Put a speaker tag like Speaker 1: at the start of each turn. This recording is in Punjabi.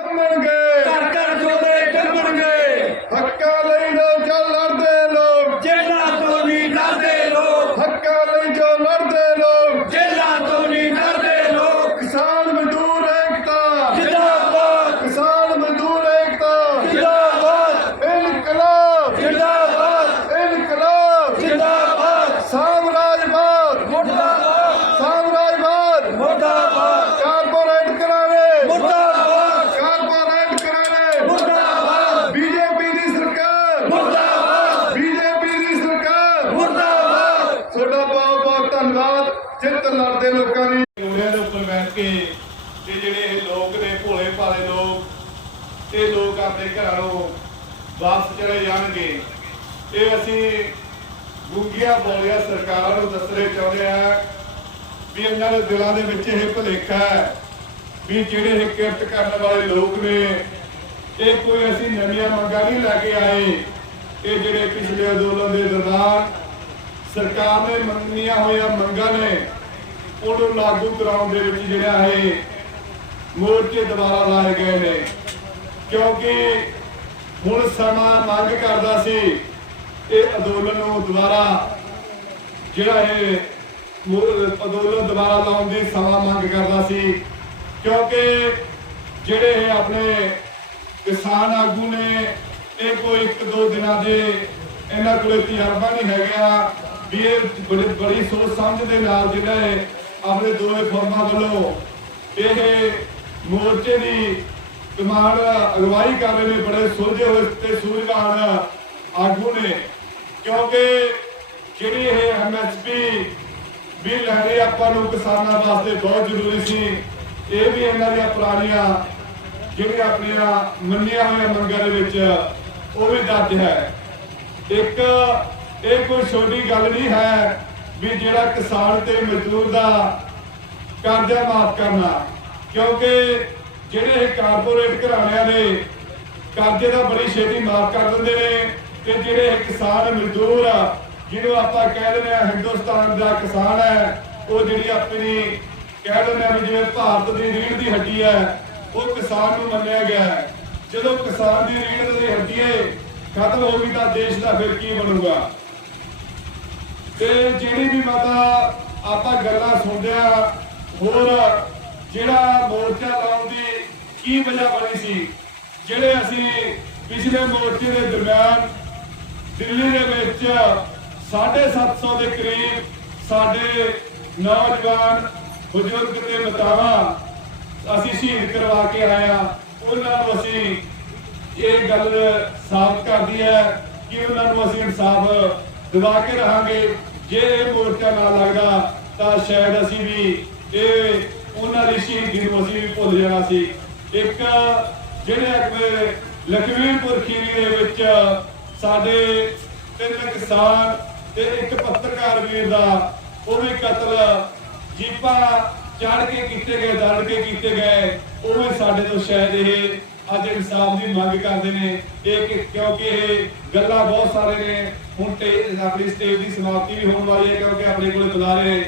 Speaker 1: ਕੰਮਣਗੇ
Speaker 2: ਘਰ ਘਰ ਜੋਦੇ ਕੰਬਣਗੇ
Speaker 1: ਹੱਕਾਂ ਲਈ ਜੋ ਚੱਲ ਲੜਦੇ ਲੋਕ
Speaker 2: ਜੇਲਾਂ ਤੋਂ ਨਹੀਂ ਡਰਦੇ ਲੋਕ
Speaker 1: ਹੱਕਾਂ ਲਈ ਜੋ ਲੜਦੇ ਲੋਕ
Speaker 2: ਜੇਲਾਂ ਤੋਂ ਨਹੀਂ ਡਰਦੇ ਲੋਕ
Speaker 1: ਕਿਸਾਨ ਮਜ਼ਦੂਰ ਏਕਤਾ
Speaker 2: ਜਿੰਦਾਬਾਦ
Speaker 1: ਕਿਸਾਨ ਮਜ਼ਦੂਰ ਏਕਤਾ
Speaker 2: ਜਿੰਦਾਬਾਦ
Speaker 1: ਇਨਕਲਾਬ
Speaker 2: ਜਿੰਦਾਬਾਦ
Speaker 1: ਇਨਕਲਾਬ
Speaker 2: ਜਿੰਦਾਬਾਦ
Speaker 1: ਸਾਮਰਾਜਵਾਦ
Speaker 2: ਮੁਰਦਾਬਾਦ
Speaker 1: ਸਾਮਰਾਜਵਾਦ
Speaker 2: ਮੁਰਦਾਬਾਦ
Speaker 1: ਕਾਰਪੋਰੇਟ ਕਰਾਵੇ
Speaker 2: ਮੁਰਦਾਬਾਦ
Speaker 1: ਕਾਰਪੋਰੇਟ ਕਰਾਵੇ
Speaker 2: ਮੁਰਦਾਬਾਦ
Speaker 1: ਬੀਜੇਪੀ ਦੀ ਸਰਕਾਰ
Speaker 2: ਮੁਰਦਾਬਾਦ
Speaker 1: ਬੀਜੇਪੀ ਦੀ ਸਰਕਾਰ
Speaker 2: ਮੁਰਦਾਬਾਦ
Speaker 1: ਤੁਹਾਡਾ ਬਹੁਤ ਬਹੁਤ ਧੰਨਵਾਦ ਜਿੱਤ ਲੜਦੇ ਲੋਕਾਂ ਦੀ ਕੋੜਿਆਂ ਦੇ ਉੱਪਰ ਬੈਠ ਕੇ ਤੇ ਜਿਹੜੇ ਇਹ ਲੋਕ ਨੇ ਭੋਲੇ ਭਾਲੇ ਲੋਕ ਇਹ ਲੋਕ ਆਪਣੇ ਘਰਾਂ ਨੂੰ ਵਾਪਸ ਚਲੇ ਜਾਣਗੇ। ਇਹ ਅਸੀਂ ਗੁੰਗੀਆਂ ਬੋਲੀਆਂ, ਸਰਕਾਰਾਂ ਨੂੰ ਦੱਸਣੇ ਚਾਹੁੰਦੇ ਆ ਵੀ ਇਹਨਾਂ ਦੇ ਦਿਲਾਂ ਦੇ ਵਿੱਚ ਇਹ ਭੁਲੇਖਾ ਹੈ ਵੀ ਜਿਹੜੇ ਇਹ ਕਿਰਤ ਕਰਨ ਵਾਲੇ ਲੋਕ ਨੇ, ਇਹ ਕੋਈ ਅਸੀਂ ਨਵੀਆਂ ਮੰਗਾਂ ਨਹੀਂ ਲੈ ਕੇ ਆਏ। ਇਹ ਜਿਹੜੇ ਪਿਛਲੇ ਅੰਦੋਲਨ ਦੇ ਦੌਰਾਨ ਸਰਕਾਰ ਨੇ ਮੰਨੀਆਂ ਹੋਈਆਂ ਮੰਗਾਂ ਨੇ, ਉਹਨੂੰ ਲਾਗੂ ਕਰਾਉਣ ਦੇ ਵਿੱਚ ਜਿਹੜਾ ਹੈ ਮੋਰਚੇ ਦੁਆਰਾ ਲਾਏ ਗਏ ਨੇ। ਕਿਉਂਕਿ ਹੁਣ ਸਮਾਂ ਮੰਗ ਕਰਦਾ ਸੀ ਇਹ ਅੰਦੋਲਨ ਨੂੰ ਦੁਬਾਰਾ ਜਿਹੜਾ ਇਹ ਅੰਦੋਲਨ ਦੁਬਾਰਾ ਲਾਉਣ ਦੀ ਸਮਾਂ ਮੰਗ ਕਰਦਾ ਸੀ। ਕਿਉਂਕਿ ਜਿਹੜੇ ਇਹ ਆਪਣੇ ਕਿਸਾਨ ਆਗੂ ਨੇ, ਇਹ ਕੋਈ ਇੱਕ ਦੋ ਦਿਨਾਂ ਦੇ ਇਹਨਾਂ ਕੋਲੇ ਤਜਰਬਾ ਨਹੀਂ ਹੈਗਾ ਵੀ ਇਹ ਬੜੀ ਬੜੀ ਸੋਚ ਸਮਝ ਦੇ ਨਾਲ ਜਿਹੜਾ ਹੈ ਆਪਣੇ ਦੋਵੇਂ ਫਰਮਾਂ ਵੱਲੋਂ ਇਹ ਮੋਰਚੇ ਦੀ ਕਮਾਂਡ ਅਗਵਾਈ ਕਰ ਰਹੇ ਨੇ ਬੜੇ ਸੁਲਝੇ ਹੋਏ ਤੇ ਸੂਝਵਾਨ ਆਗੂ ਨੇ, ਕਿਉਂਕਿ ਜਿਹੜੀ ਇਹ ਐਮਐਸਪੀ ਵੀ ਲੈਣੀ ਆਪਾਂ ਨੂੰ ਕਿਸਾਨਾਂ ਵਾਸਤੇ ਬਹੁਤ ਜ਼ਰੂਰੀ ਸੀ। ਇਹ ਵੀ ਇਹਨਾਂ ਦੀਆਂ ਪੁਰਾਣੀਆਂ ਜਿਹੜੀਆਂ ਆਪਣੀਆਂ ਮੰਨੀਆਂ ਹੋਈਆਂ ਮੰਗਾਂ ਦੇ ਵਿੱਚ, ਉਹ ਵੀ ਦਰਜ ਹੈ। ਇੱਕ, ਇਹ ਕੋਈ ਛੋਟੀ ਗੱਲ ਨਹੀਂ ਹੈ ਵੀ ਜਿਹੜਾ ਕਿਸਾਨ ਤੇ ਮਜ਼ਦੂਰ ਦਾ ਕਰਜ਼ਾ ਮਾਫ ਕਰਨਾ, ਕਿਉਂਕਿ ਜਿਹੜੇ ਇਹ ਕਾਰਪੋਰੇਟ ਘਰਾਣਿਆਂ ਦੇ ਕਰਜ਼ੇ ਦਾ ਬੜੀ ਛੇਤੀ ਮਾਫ ਕਰ ਦਿੰਦੇ ਨੇ ਤੇ ਜਿਹੜੇ ਇਹ ਕਿਸਾਨ ਮਜ਼ਦੂਰ ਆ, ਜਿਹਨੂੰ ਆਪਾਂ ਕਹਿ ਦਿੰਦੇ ਆ ਹਿੰਦੁਸਤਾਨ ਦਾ ਕਿਸਾਨ ਹੈ, ਉਹ ਜਿਹੜੀ ਆਪਣੀ ਕਹਿ ਦਿੰਦੇ ਆ ਵੀ ਜਿਵੇਂ ਭਾਰਤ ਦੀ ਰੀੜ੍ਹ ਦੀ ਹੱਡੀ ਹੈ, ਉਹ ਕਿਸਾਨ ਨੂੰ ਮੰਨਿਆ ਗਿਆ ਹੈ। ਜਦੋਂ ਕਿਸਾਨ ਦੀ ਰੀੜ੍ਹ ਦੀ ਹੱਡੀ ਹੈ ਖਤਮ ਹੋ ਗਈ ਤਾਂ ਦੇਸ਼ ਦਾ ਫਿਰ ਕੀ ਬਣੂਗਾ? ਤੇ ਜਿਹੜੀ ਵੀ ਮਾਤਾ ਆਪਾਂ ਗੱਲਾਂ ਸੁਣਦੇ ਆ ਹੋਰ ਜਿਹੜਾ ਮੋਰਚਾ ਲਾਉਣ ਕੀ ਵਜ੍ਹਾ ਬਣੀ ਸੀ? ਜਿਹੜੇ ਅਸੀਂ ਪਿਛਲੇ ਮੋਰਚੇ ਦੇ ਦਰਮਿਆਨ ਦਿੱਲੀ ਦੇ ਵਿੱਚ 750 ਦੇ ਕਰੀਬ ਸਾਡੇ ਨੌਜਵਾਨ ਬਜ਼ੁਰਗ ਤੇ ਮਤਾਵਾ ਅਸੀਂ ਸ਼ਹੀਦ ਕਰਵਾ ਕੇ ਆਏ ਆ ਉਹਨਾਂ ਨੂੰ ਅਸੀਂ ਇਹ ਗੱਲ ਸਾਬਤ ਕਰਦੀ ਹੈ ਕਿ ਉਹਨਾਂ ਨੂੰ ਅਸੀਂ ਇਨਸਾਫ ਦਿਵਾ ਕੇ ਰਹਾਂਗੇ। ਜੇ ਇਹ ਮੋਰਚਾ ਨਾ ਲੱਗਦਾ, ਤਾਂ ਸ਼ਾਇਦ ਅਸੀਂ ਵੀ ਇਹ ਉਹਨਾਂ ਦੀ ਸ਼ਹੀਦੀ ਨੂੰ ਅਸੀਂ ਵੀ ਭੁੱਲ ਜਾਣਾ ਸੀ। ਇੱਕ ਜਿਹੜੇ ਅਕਬਰ ਲਖਵੀਰਪੁਰ ਖੀਰੀ ਦੇ ਵਿੱਚ ਸਾਡੇ ਤਿੰਨ ਕਿਸਾਨ ਤੇ ਇੱਕ ਪੱਤਰਕਾਰ ਵੀਰ ਦਾ ਉਹ ਵੀ ਕਤਲ, ਜੀਪਾ ਚੜ ਕੇ ਕੀਤੇ ਗਏ ਦੜ ਕੇ ਕੀਤੇ ਗਏ, ਉਹ ਵੀ ਸਾਡੇ ਤੋਂ ਸ਼ਾਇਦ ਇਹ ਅੱਜ ਇਨਸਾਫ ਦੀ ਮੰਗ ਕਰਦੇ ਨੇ। ਇਹ ਕਿਉਂਕਿ ਇਹ ਗੱਲਾਂ ਬਹੁਤ ਸਾਰੇ ਨੇ। ਹੁਣ ਤੇ ਆਪਣੀ ਸਟੇਜ ਦੀ ਸਮਾਪਤੀ ਵੀ ਹੋਣ ਵਾਲੀ ਹੈ ਕਿਉਂਕਿ ਆਪਣੇ ਕੋਲ ਬੁਲਾਰੇ